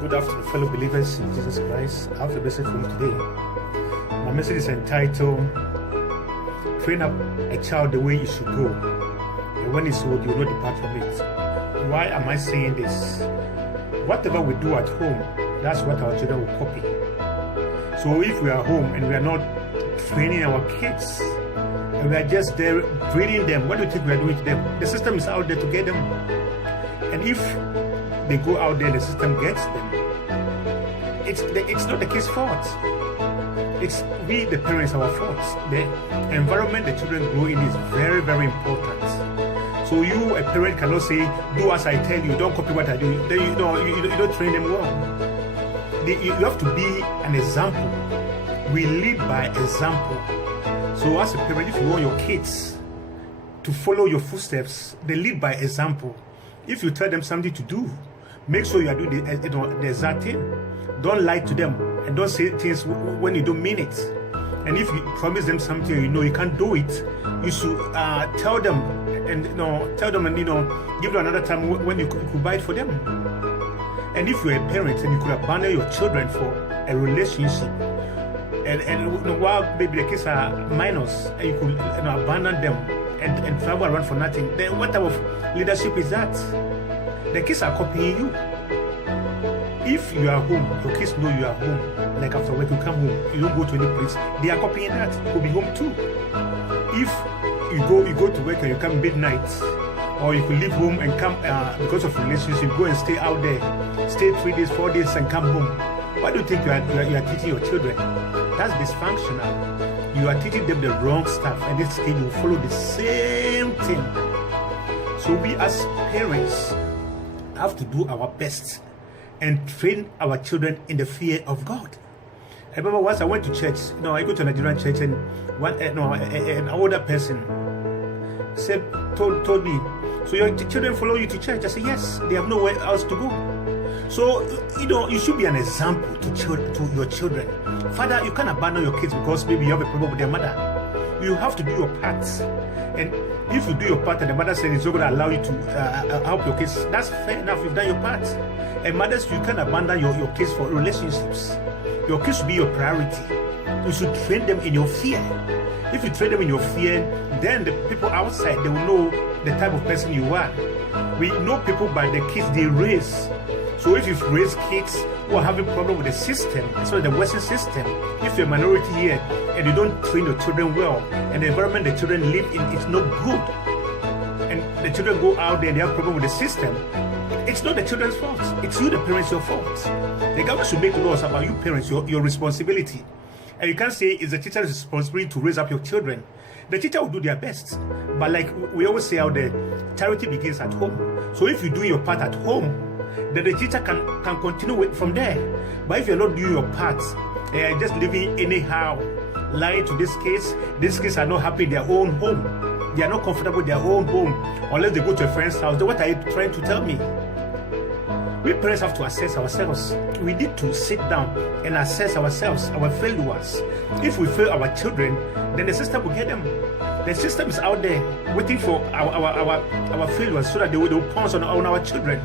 Good afternoon, fellow believers in Jesus Christ. I have a message for you today. My message is entitled, Train Up a Child the Way It Should Go, and when it's old, you will not depart from it. Why am I saying this? Whatever we do at home, that's what our children will copy. So if we are home and we are not training our kids, and we are just there breeding them, what do you think we are doing to them? The system is out there to get them. And if they go out there, the system gets them. It's not the kid's fault. It's we, the parents, our fault. The environment the children grow in is very, very important. So you, a parent, cannot say, do as I tell you, don't copy what I do. Then you don't train them well. You have to be an example. We lead by example. So as a parent, if you want your kids to follow your footsteps, they lead by example. If you tell them something to do, make sure you are doing the exact thing. Don't lie to them and don't say things when you don't mean it. And if you promise them something you can't do it, you should tell them and give them another time when you could buy it for them. And if you're a parent and you could abandon your children for a relationship, and while maybe the kids are minors, and you could abandon them and travel around for nothing, then what type of leadership is that? The kids are copying you. If you are home, your kids know you are home. Like after work, you come home, you don't go to any place. They are copying that. You could be home too. If you go to work and you come midnight, or you could leave home and come because of relationship, go and stay out there, stay 3 days, 4 days, and come home. Why do you think you are teaching your children? That's dysfunctional. You are teaching them the wrong stuff, and this kid will follow the same thing. So we as parents have to do our best and train our children in the fear of God. I remember once I went to church. I go to a Nigerian church, and an older person told me, "So your children follow you to church?" I said, "Yes, they have nowhere else to go." So you should be an example to your children. Father, you can't abandon your kids because maybe you have a problem with their mother. You have to do your part. And if you do your part and the mother says it's not going to allow you to help your kids, that's fair enough. You've done your part. And mothers, you can't abandon your kids for relationships. Your kids should be your priority. You should train them in your fear. If you train them in your fear, then the people outside, they will know the type of person you are. We know people by the kids they raise. So if you've raised kids who are having problem with the system, especially the Western system, if you're a minority here and you don't train your children well, and the environment the children live in is not good, and the children go out there and they have problem with the system, it's not the children's fault. It's you, the parents, your fault. The government should make laws about you parents, your responsibility. And you can't say it's the teacher's responsibility to raise up your children. The teacher will do their best. But like we always say out there, charity begins at home. So if you do your part at home, then the teacher can continue from there. But if you're not doing your part, just living anyhow, lying to these kids are not happy in their own home. They are not comfortable in their own home unless they go to a friend's house. Then what are you trying to tell me? We parents have to assess ourselves. We need to sit down and assess ourselves, our failures. If we fail our children, then the system will get them. The system is out there waiting for our failures so that they will pounce on our children.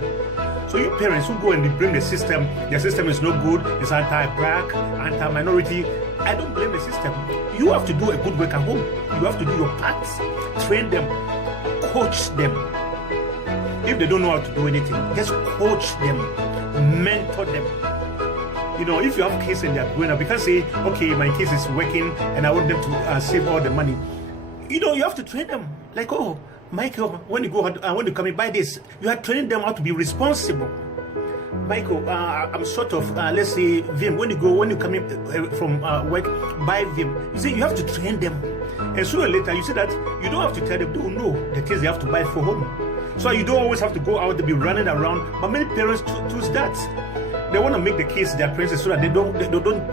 So you parents who go and blame the system is no good, it's anti-black, anti-minority, I don't blame the system. You have to do a good work at home. You have to do your part. Train them, coach them. If they don't know how to do anything, just coach them, mentor them. If you have kids and they're growing up, you can't say, okay, my kids is working and I want them to save all the money. You have to train them. Like, oh, Michael, when you go out, when you come and buy this, you are training them how to be responsible. Michael, I'm sort of, let's say, Vim, when you come in from work, buy Vim. You see, you have to train them. And sooner or later, you see that you don't have to tell them, no, the kids they have to buy for home. So you don't always have to go out to be running around. But many parents choose that. They want to make the kids their princes so that they don't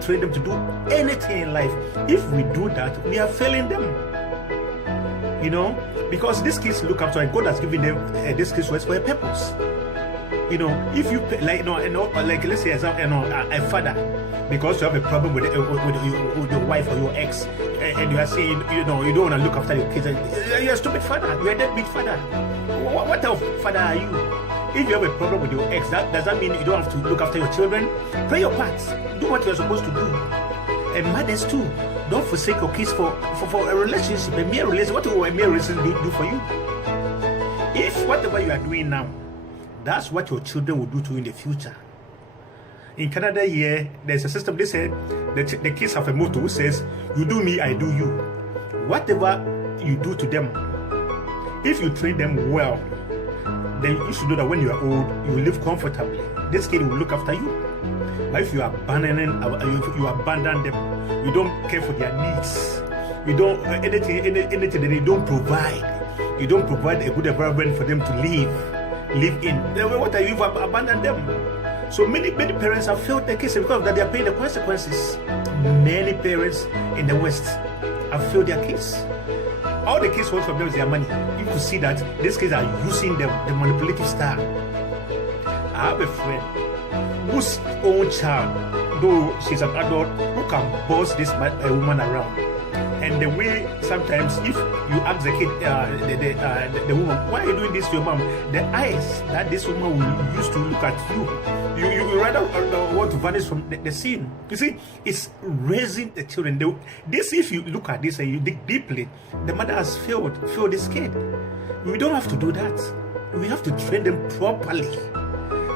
train them to do anything in life. If we do that, we are failing them. Because these kids look up to, and God has given them these kids for a purpose. If you like let's say a father, because you have a problem with your wife or your ex, and you are saying you don't want to look after your kids, you're a stupid father. You're a deadbeat father. What type of father are you? If you have a problem with your ex, does that mean you don't have to look after your children? Play your part. Do what you're supposed to do. And mothers too, don't forsake your kids for a relationship, a mere relationship. What will a mere relationship do for you? If whatever you are doing now, that's what your children will do to you in the future. In Canada here, there's a system. They say the kids have a motto which says, you do me, I do you. Whatever you do to them, if you train them well, then you should know that when you are old, you will live comfortably. This kid will look after you. But if you abandon them, you don't care for their needs, you don't anything that they don't provide, you don't provide a good environment for them to live in. Then what are you? You've abandoned them. So many parents have failed their kids because of that they are paying the consequences. Many parents in the West have failed their kids. All the kids want from them is their money. You could see that these kids are using the manipulative style. I have a friend whose own child, though she's an adult, who can boss this woman around. And the way sometimes if you ask the kid, the woman, why are you doing this to your mom? The eyes that this woman will use to look at you rather want to vanish from the scene. You see, it's raising the children. This, if you look at this and you dig deeply, the mother has failed this kid. We don't have to do that. We have to train them properly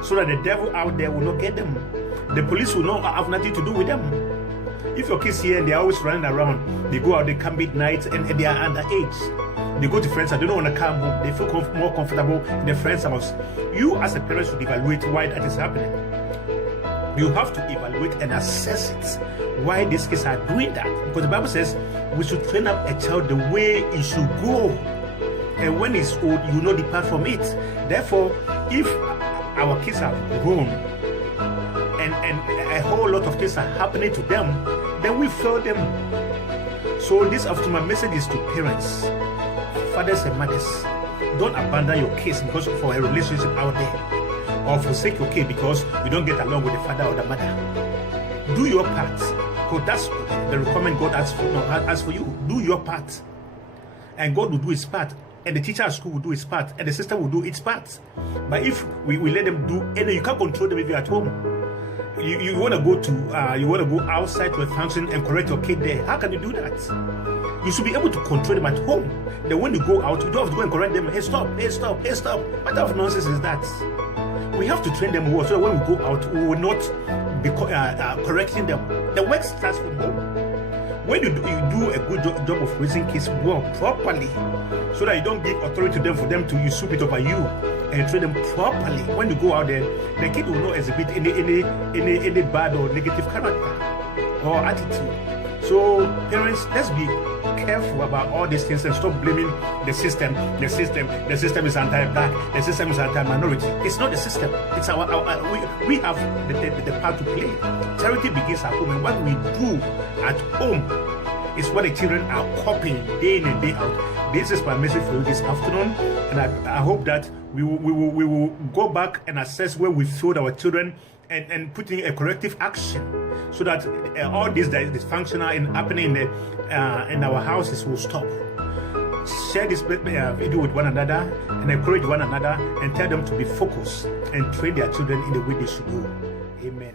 so that the devil out there will not get them. The police will not have nothing to do with them. If your kids here and they're always running around, they go out, they come midnight and they are underage. They go to friends and they don't want to come home. They feel more comfortable in their friend's house. You as a parent should evaluate why that is happening. You have to evaluate and assess it. Why these kids are doing that. Because the Bible says we should train up a child the way he should go. And when he's old, you will not depart from it. Therefore, if our kids have grown and a whole lot of things are happening to them, then we fail them. So this afternoon, my message is to parents, fathers and mothers. Don't abandon your kids because for a relationship out there, or forsake your kid because you don't get along with the father or the mother. Do your part, because that's the requirement God asks for you. Do your part, and God will do his part, and the teacher at school will do his part, and the sister will do its part. But if we let them do, and you can't control them if you're at home. You want to go outside to a function and correct your kid there. How can you do that? You should be able to control them at home. Then when you go out, you don't have to go and correct them. Hey, stop. What type of nonsense is that? We have to train them well so that when we go out, we will not be correcting them. The work starts from home. When you do a good job of raising kids well, properly, so that you don't give authority to them for them to usurp it over you, and train them properly. When you go out there, the kid will not exhibit any bad or negative character or attitude. So parents, let's be careful about all these things and stop blaming the system. The system is anti-black. The system is anti-minority. It's not the system. It's we have the part to play. Charity begins at home, and what we do at home is what the children are copying day in and day out. This is my message for you this afternoon, and I hope that we will go back and assess where we failed our children and put in a corrective action so that all this that is dysfunctional and happening in our houses will stop. Share this video with one another and encourage one another and tell them to be focused and train their children in the way they should go. Amen.